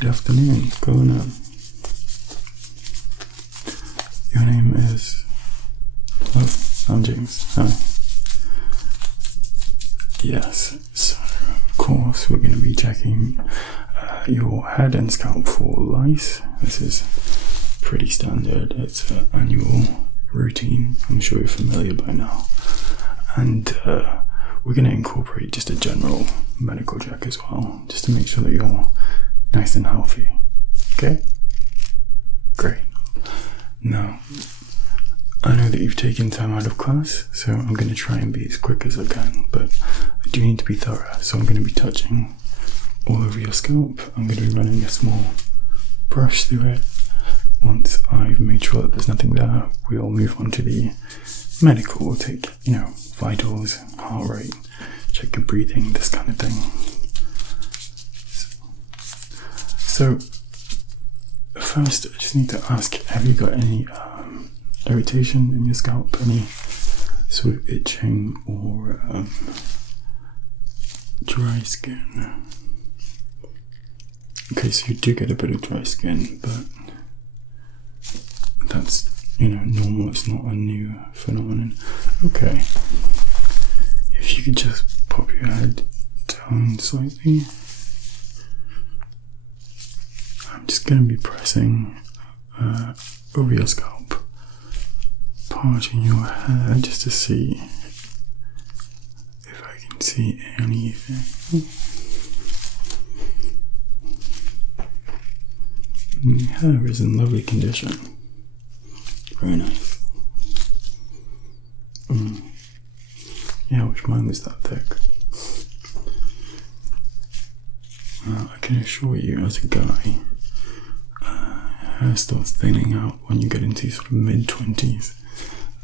Good afternoon, what's going on? Your name is... Oh, I'm James. Hi. Yes, so of course we're going to be checking your head and scalp for lice. This is pretty standard. It's an annual routine. I'm sure you're familiar by now. And we're going to incorporate just a general medical check as well, just to make sure that you're nice and healthy. Okay? Great. Now, I know that you've taken time out of class, so I'm going to try and be as quick as I can, but I do need to be thorough, so I'm going to be touching all over your scalp. I'm going to be running a small brush through it. Once I've made sure that there's nothing there, we'll move on to the medical. We'll take, vitals, heart rate, check your breathing, this kind of thing. So first, I just need to ask, have you got any irritation in your scalp? Any sort of itching or dry skin? Okay, so you do get a bit of dry skin, but that's, normal. It's not a new phenomenon. Okay. If you could just pop your head down slightly. I'm just going to be pressing over your scalp, parting your hair just to see if I can see anything. The hair is in lovely condition. Very nice. Yeah, I wish mine was that thick. I can assure you, as a guy, hair starts thinning out when you get into sort of mid-20s,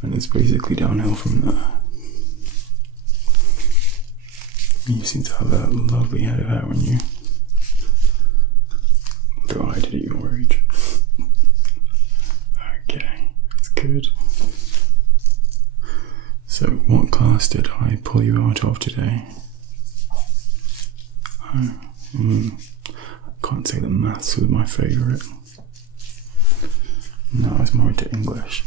and it's basically downhill from there. You seem to have that lovely head of hair on you. Although I did at your age. Okay, that's good. So, what class did I pull you out of today? I can't say that maths was my favourite. No, I was more into English.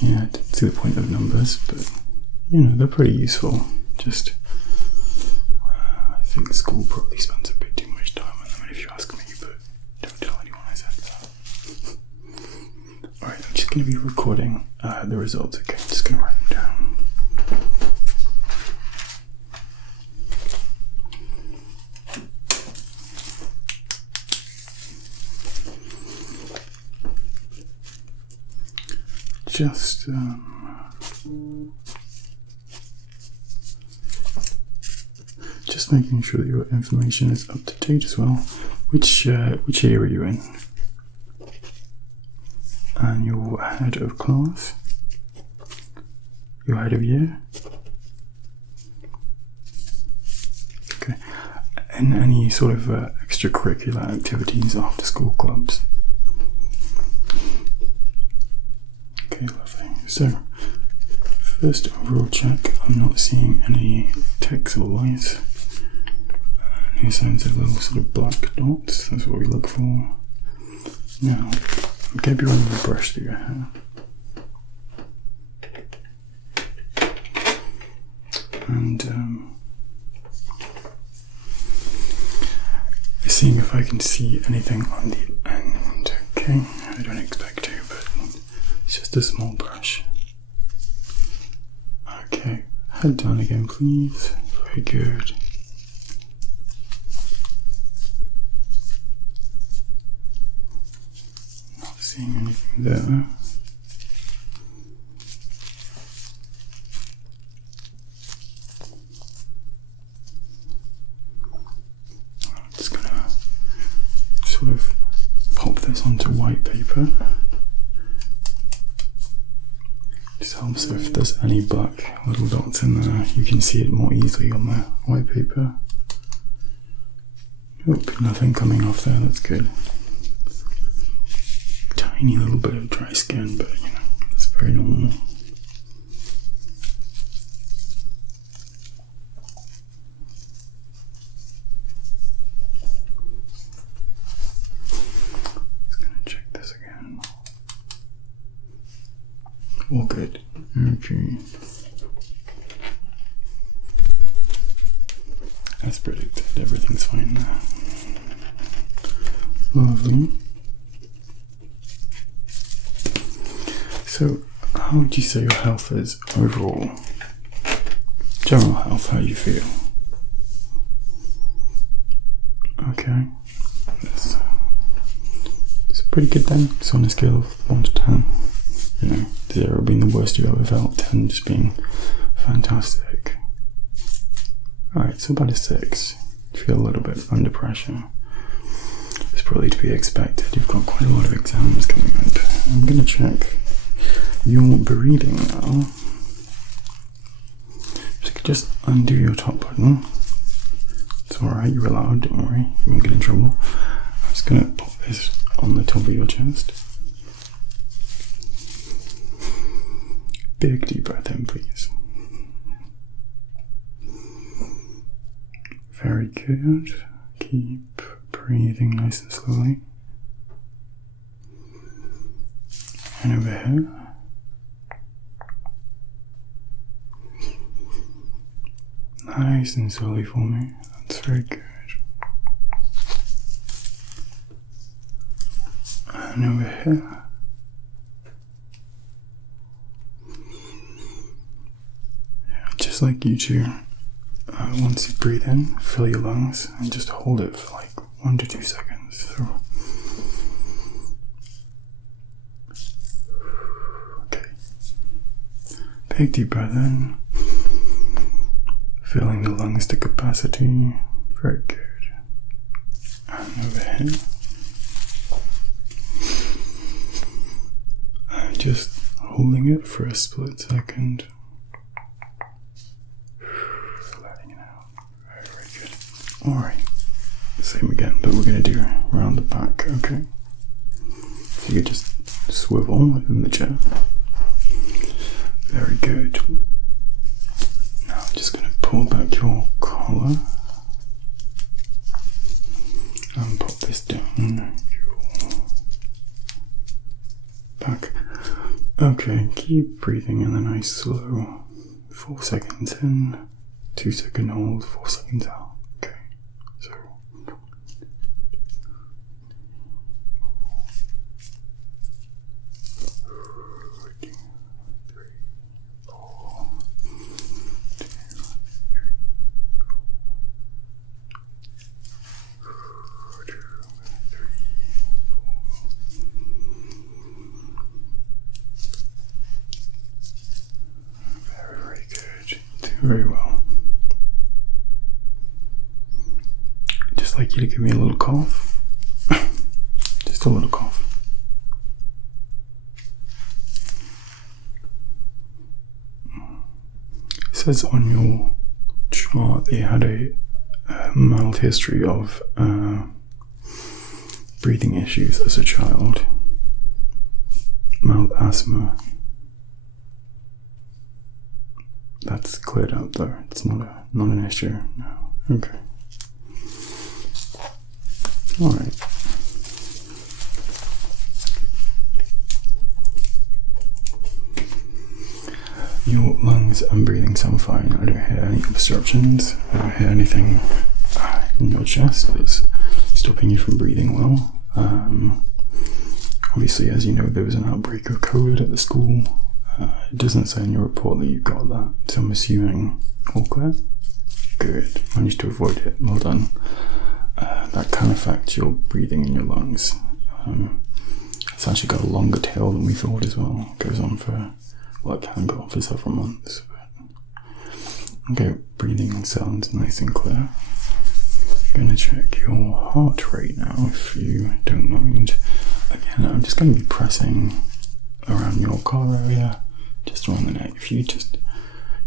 Yeah, I didn't see the point of numbers, but, they're pretty useful. Just, I think school probably spends a bit too much time on them, if you ask me, but don't tell anyone I said that. Alright, I'm just going to be recording the results, okay? I'm just going to write them down. Just making sure that your information is up to date as well. Which year are you in? And your head of class? Your head of year? Okay. And any sort of extracurricular activities, after school clubs? Okay, lovely. So, first overall check, I'm not seeing any ticks or lice. No signs of little sort of black dots, that's what we look for. Now, I'm going to be running a brush through your hair. And seeing if I can see anything on the end. Okay, I don't expect to, but it's just a small brush. Okay, head down again, please. Very good. Not seeing anything there. I'm just gonna sort of pop this onto white paper. Just helps if there's any black little dots in there, you can see it more easily on the white paper. Oh, nothing coming off there, that's good. Tiny little bit of dry skin, but that's very normal. good. Okay. As predicted, everything's fine now. Lovely. So, how would you say your health is overall? General health, how you feel? Okay. It's a pretty good then. It's on a scale of 1 to 10. 0 being the worst you've ever felt, 10 just being fantastic. Alright, so about a 6. Feel a little bit under pressure. It's probably to be expected. You've got quite a lot of exams coming up. I'm going to check your breathing now. Just undo your top button. It's alright, you're allowed, don't worry. You won't get in trouble. I'm just going to pop this on the top of your chest. Big deep breath in, please. Very good. Keep breathing nice and slowly. And over here. Nice and slowly for me. That's very good. And over here. Yeah, just like you two. Once you breathe in, fill your lungs and just hold it for like 1 to 2 seconds. So, okay. Big deep breath in. Filling the lungs to capacity. Very good. And over here. And just holding it for a split second. Letting it out. Very, very good. Alright. Same again, but we're going to do around the back, okay? So you just swivel in the chair. Very good. Now I'm just going to pull back your collar and pop this down your back. Okay, keep breathing in a nice slow 4 seconds in, 2 second hold, 4 seconds out. Okay, so 2, 3, 4. Very well. Just like you to give me a little cough. Just a little cough. It says on your chart that you had a mild history of breathing issues as a child. Mild asthma. That's cleared out though. It's not an issue. No. Okay. Alright. Your lungs and breathing sound fine. I don't hear any obstructions. I don't hear anything in your chest that's stopping you from breathing well. Obviously, as you know, there was an outbreak of COVID at the school. It doesn't say in your report that you got that, so I'm assuming all clear? Good, managed to avoid it, well done. That can affect your breathing in your lungs. It's actually got a longer tail than we thought as well. It goes on for, well, it can go on for several months. But okay, breathing sounds nice and clear. I'm going to check your heart rate now, if you don't mind. Again, I'm just going to be pressing around your collar area, just around the neck. If you just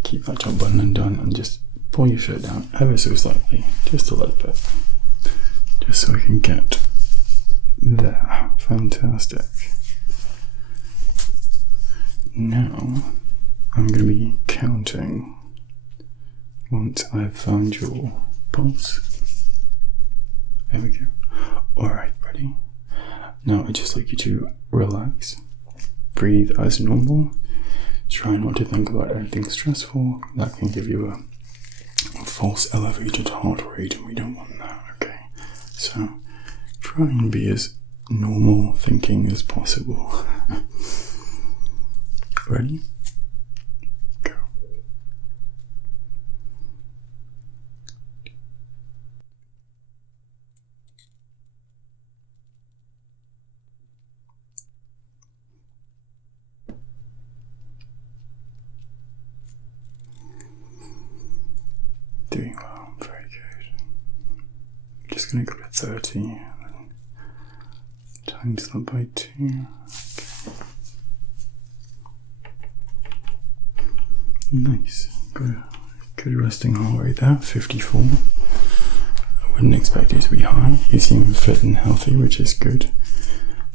keep that top button undone and just pull your shirt down ever so slightly, just a little bit, just so we can get there. Fantastic. Now I'm going to be counting once I've found your pulse. There we go. Alright, ready? Now I'd just like you to relax. Breathe as normal. Try not to think about anything stressful. That can give you a false elevated heart rate, and we don't want that, okay? So try and be as normal thinking as possible. Ready? Go. Doing well, very good. Just going to go to 30 and then times that by 2. Okay. Nice. Good resting heart rate there, 54. I wouldn't expect it to be high. You seem fit and healthy, which is good.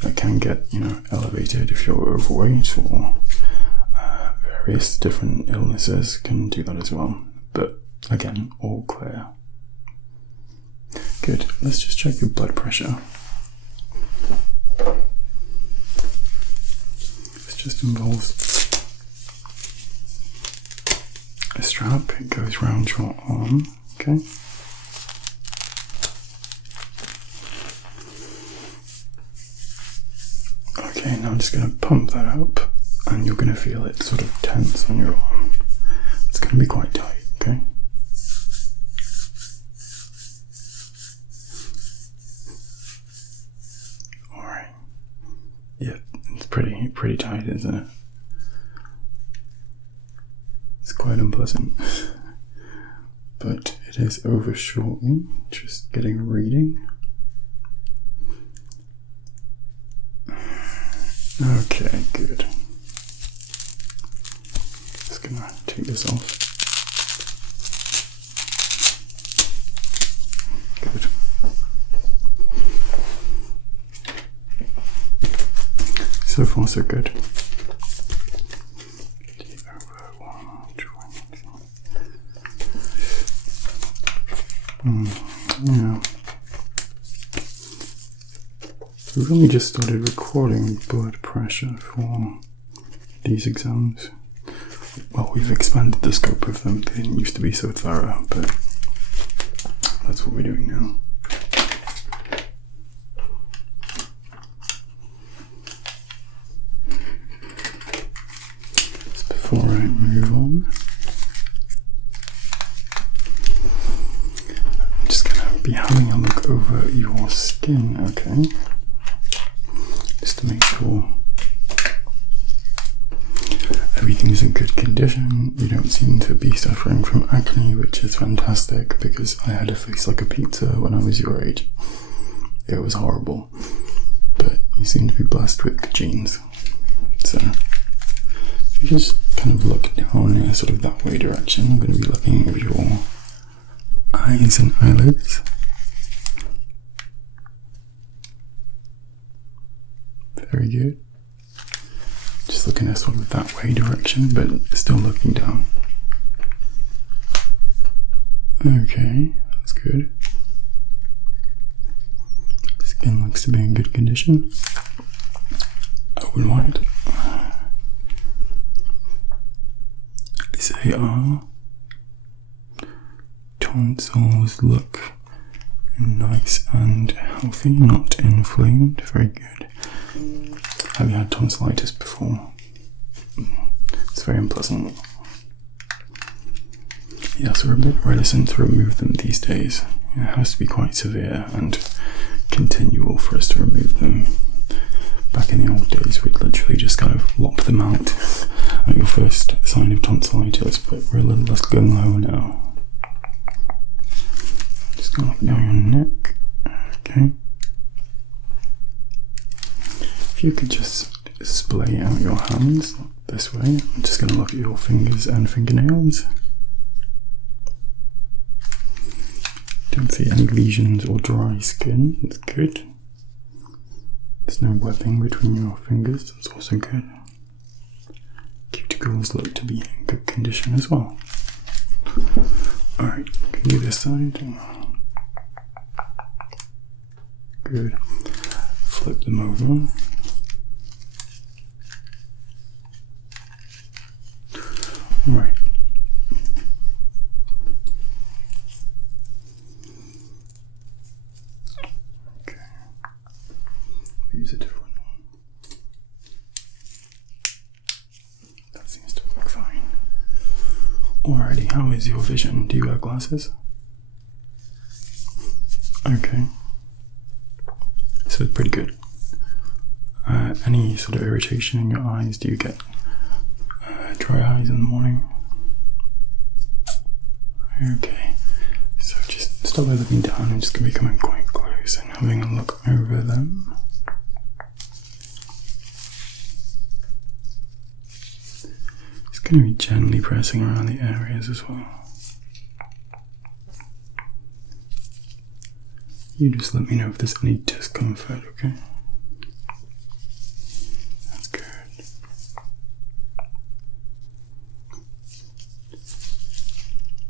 That can get, elevated if you're overweight, or various different illnesses can do that as well. But again, all clear. Good. Let's just check your blood pressure. This just involves a strap. It goes around your arm. Okay. Okay, now I'm just going to pump that up, and you're going to feel it sort of tense on your arm. It's going to be quite tight, okay? Alright. Yep, it's pretty tight, isn't it? It's quite unpleasant. But it is over shortly. Just getting a reading. Okay, good. Just gonna take this off. Good. So far, so good. Yeah. We've only just started recording blood pressure for these exams. Well, we've expanded the scope of them. They didn't used to be so thorough, but that's what we're doing now. Just before I move on, I'm just going to be having a look over your skin, okay? Just to make sure everything's in good condition. You don't seem to be suffering from acne, which is fantastic, because I had a face like a pizza when I was your age. It was horrible, but you seem to be blessed with good genes. So if you just kind of look down in sort of that way direction, I'm going to be looking over your eyes and eyelids. Very good. Just looking at sort of that way direction, but still looking down. Okay, that's good. Skin looks to be in good condition. Open wide. Say tonsils look nice and healthy, not inflamed. Very good. Have you had tonsillitis before? It's very unpleasant. Yes, we're a bit reticent to remove them these days. It has to be quite severe and continual for us to remove them. Back in the old days, we'd literally just kind of lop them out at your first sign of tonsillitis, but we're a little less gung-ho now. Just going up down your neck. Okay. If you could just splay out your hands this way, I'm just going to look at your fingers and fingernails. Don't see any lesions or dry skin, that's good. There's no webbing between your fingers, that's also good. Cuticles look to be in good condition as well. Alright, can do this side. Good. Flip them over. Alrighty, how is your vision? Do you wear glasses? Okay. So it's pretty good. Any sort of irritation in your eyes? Do you get dry eyes in the morning? Okay. So just start by looking down. I'm just going to be coming quite close and having a look over them. Just going to be gently pressing around the areas as well. You just let me know if there's any discomfort, okay? That's good.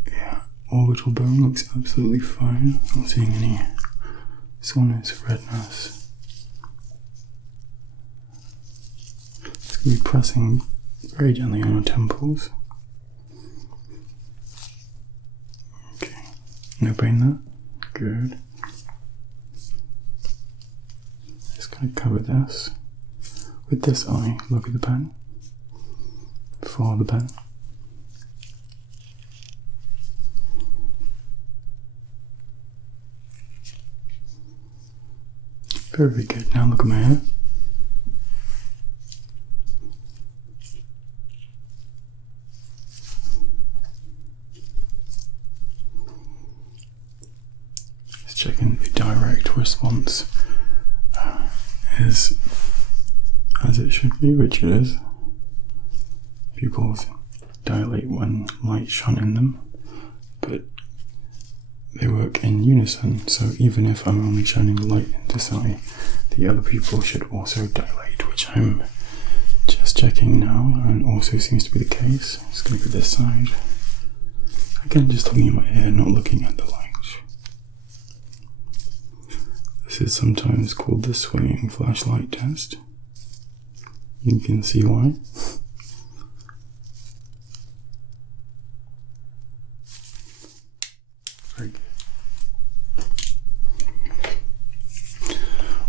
Yeah, orbital bone looks absolutely fine. Not seeing any soreness, redness. Just going to be pressing very gently on your temples. Okay, no pain there? Good. Cover this. With this eye, look at the pen. Follow the pen. Very good. Now look at my hair. Just checking the direct response is as it should be, which it is. Pupils dilate when light shone in them, but they work in unison, so even if I'm only shining light into this eye, the other pupil should also dilate, which I'm just checking now, and also seems to be the case. Just going to go this side. Again, just looking at my hair, not looking at the light. This is sometimes called the swinging flashlight test. You can see why. Very good.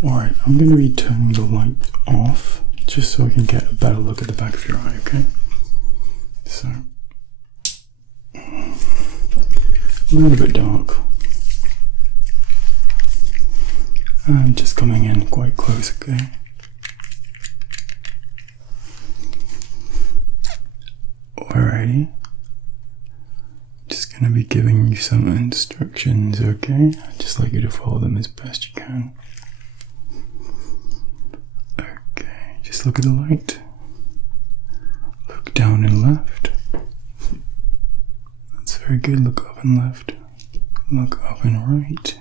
Alright, I'm going to be turning the light off just so I can get a better look at the back of your eye, okay? So, a little bit dark. And just coming in quite close, okay? Alrighty. Just gonna be giving you some instructions, okay? I'd just like you to follow them as best you can. Okay, just look at the light. Look down and left. That's very good. Look up and left. Look up and right.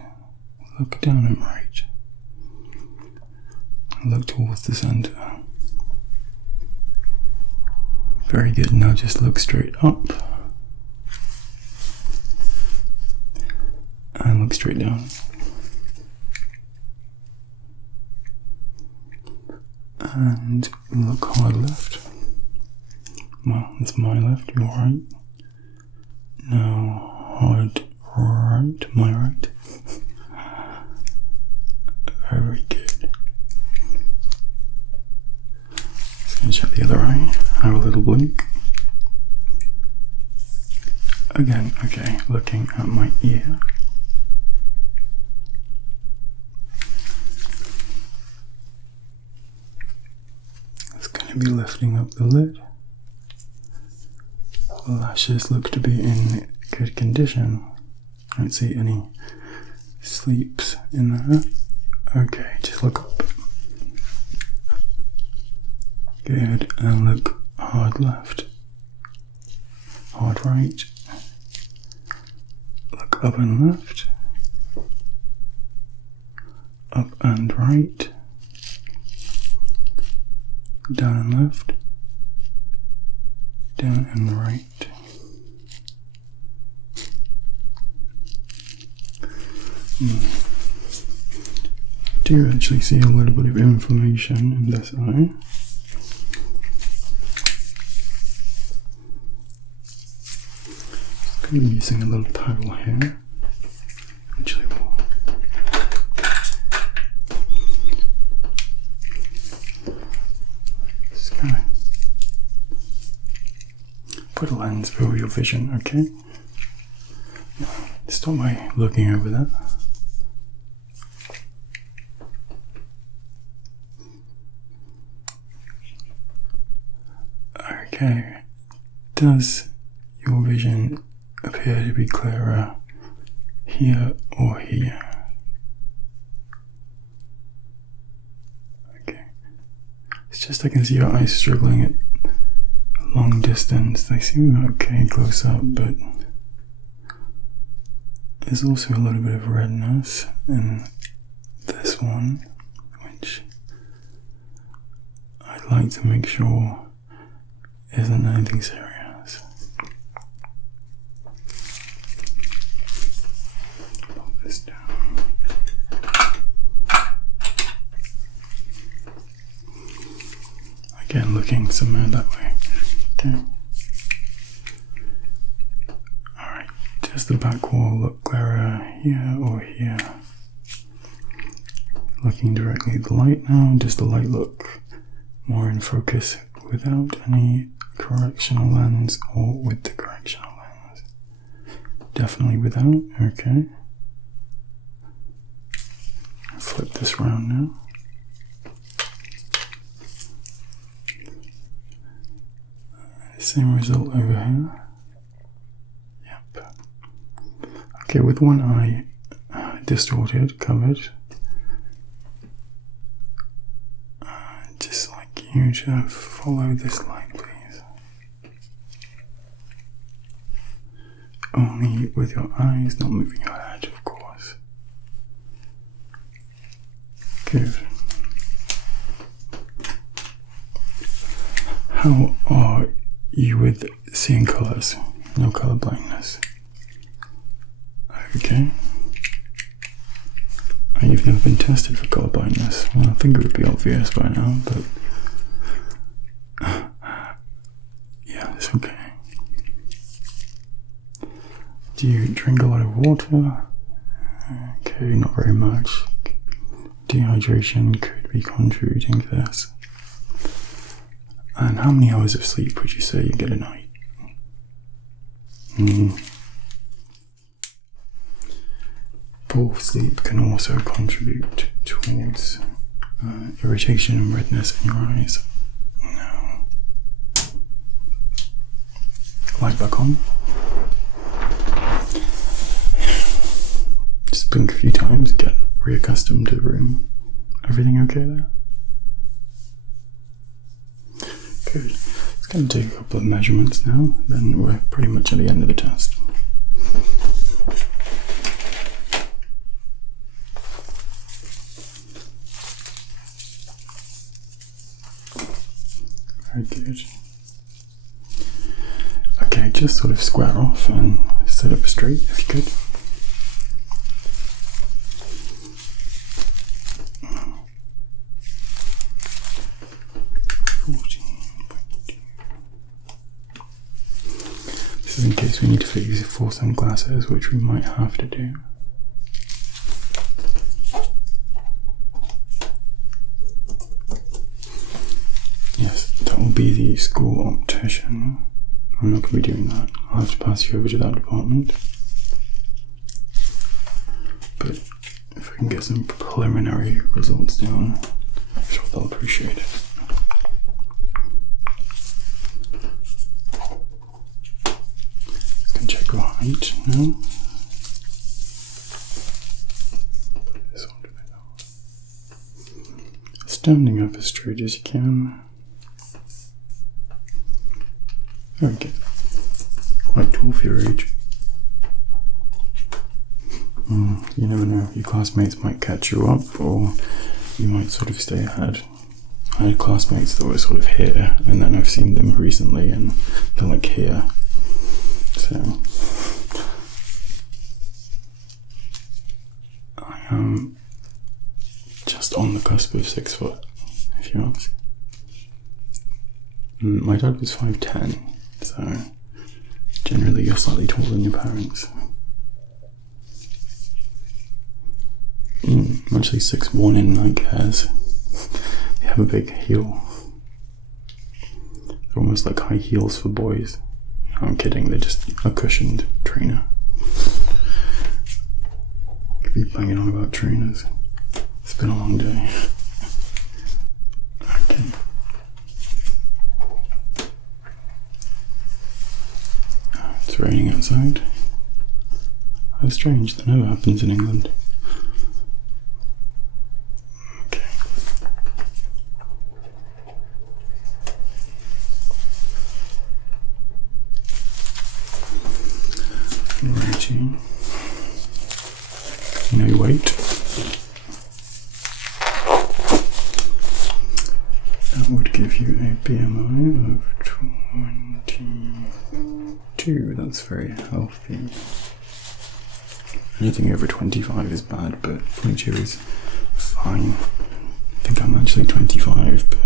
Look down and right. Look towards the center. Very good. Now just look straight up. And look straight down. And look hard left. Well, that's my left, your right. Now hard right, my right. Very good. Just gonna check the other eye. Have a little blink. Again, okay, looking at my ear. It's gonna be lifting up the lid. The lashes look to be in good condition. I don't see any sleeps in there. Okay, just look up. Good, and look hard left. Hard right. Look up and left. Up and right. Down and left. Down and right. Do you actually see a little bit of inflammation in this eye? Just going to be using a little towel here. Actually, just going to put the lens over your vision, okay? Stop by looking over that. Okay, does your vision appear to be clearer here or here? Okay, it's just I can see your eyes struggling at long distance. They seem okay close up, but there's also a little bit of redness in this one, which I'd like to make sure isn't anything serious. Pop this down. Again, looking somewhere that way. Okay. Alright, does the back wall look clearer here or here? Looking directly at the light now, does the light look more in focus without any correctional lens or with the correctional lens? Definitely without, okay. Flip this around now. Same result over here. Yep. Okay, with one eye distorted, covered. Just like you to follow this light, please. Only with your eyes, not moving your head, of course. Good. How are you with seeing colours? No colour blindness. Okay. You've never been tested for colour blindness. Well, I think it would be obvious by now, but yeah, it's okay. Do you drink a lot of water? Okay, not very much. Dehydration could be contributing to this. And how many hours of sleep would you say you get a night? Poor sleep can also contribute towards irritation and redness in your eyes. No. Light back on. Just blink a few times, get reaccustomed to the room. Everything okay there? Good. It's going to take a couple of measurements now, then we're pretty much at the end of the test. Very good. Okay, just sort of square off and sit up straight if you could. This is in case we need to fit you for sunglasses, which we might have to do. Be the school optician. I'm not going to be doing that. I'll have to pass you over to that department. But if I can get some preliminary results down, I'm sure they'll appreciate it. Can check your height now. Put this onto the standing up as straight as you can. Okay, quite tall for your age. You never know, your classmates might catch you up, or you might sort of stay ahead. I had classmates that were sort of here, and then I've seen them recently, and they're like here. So, I am just on the cusp of 6 foot, if you ask. My dad was 5'10". So, generally you're slightly taller than your parents. I'm actually 6'1" in night hairs. They have a big heel. They're almost like high heels for boys. I'm kidding, they're just a cushioned trainer. Could be banging on about trainers. It's been a long day. Okay. It's raining outside. How strange, that never happens in England. Okay. Righty. You know your weight. That would give you a BMI of 22. That's very healthy. Anything over 25 is bad, but 22 is fine. I think I'm actually 25, but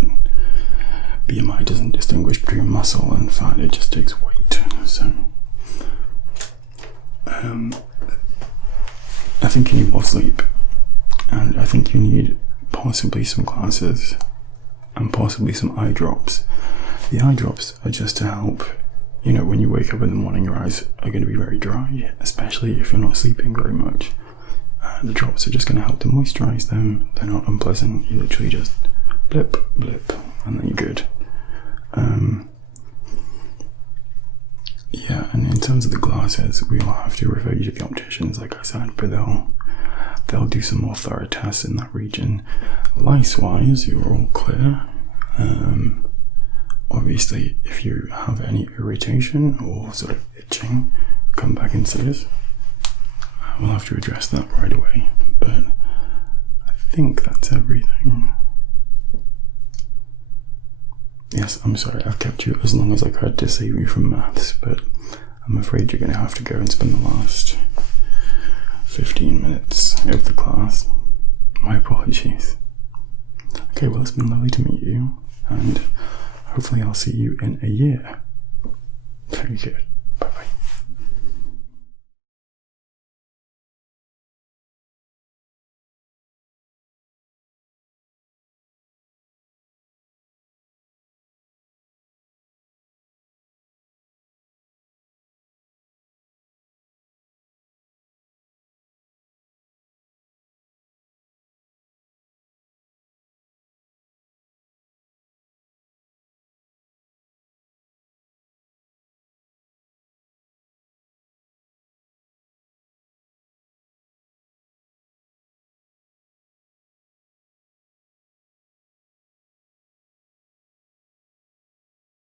BMI doesn't distinguish between muscle and fat, it just takes weight. So I think you need more sleep, and I think you need possibly some glasses and possibly some eye drops. The eye drops are just to help, you know, when you wake up in the morning, your eyes are going to be very dry, especially if you're not sleeping very much. The drops are just going to help to moisturize them. They're not unpleasant. You literally just blip, blip, and then you're good. Yeah, and in terms of the glasses, we'll have to refer you to the opticians, like I said, but they'll do some more thorough tests in that region. Lice-wise, you're all clear. Obviously, if you have any irritation or sort of itching, come back and see us. We'll have to address that right away, but I think that's everything. Yes, I'm sorry, I've kept you as long as I could to save you from maths, but I'm afraid you're going to have to go and spend the last 15 minutes of the class. My apologies. Okay, well, it's been lovely to meet you, and hopefully I'll see you in a year. Very good.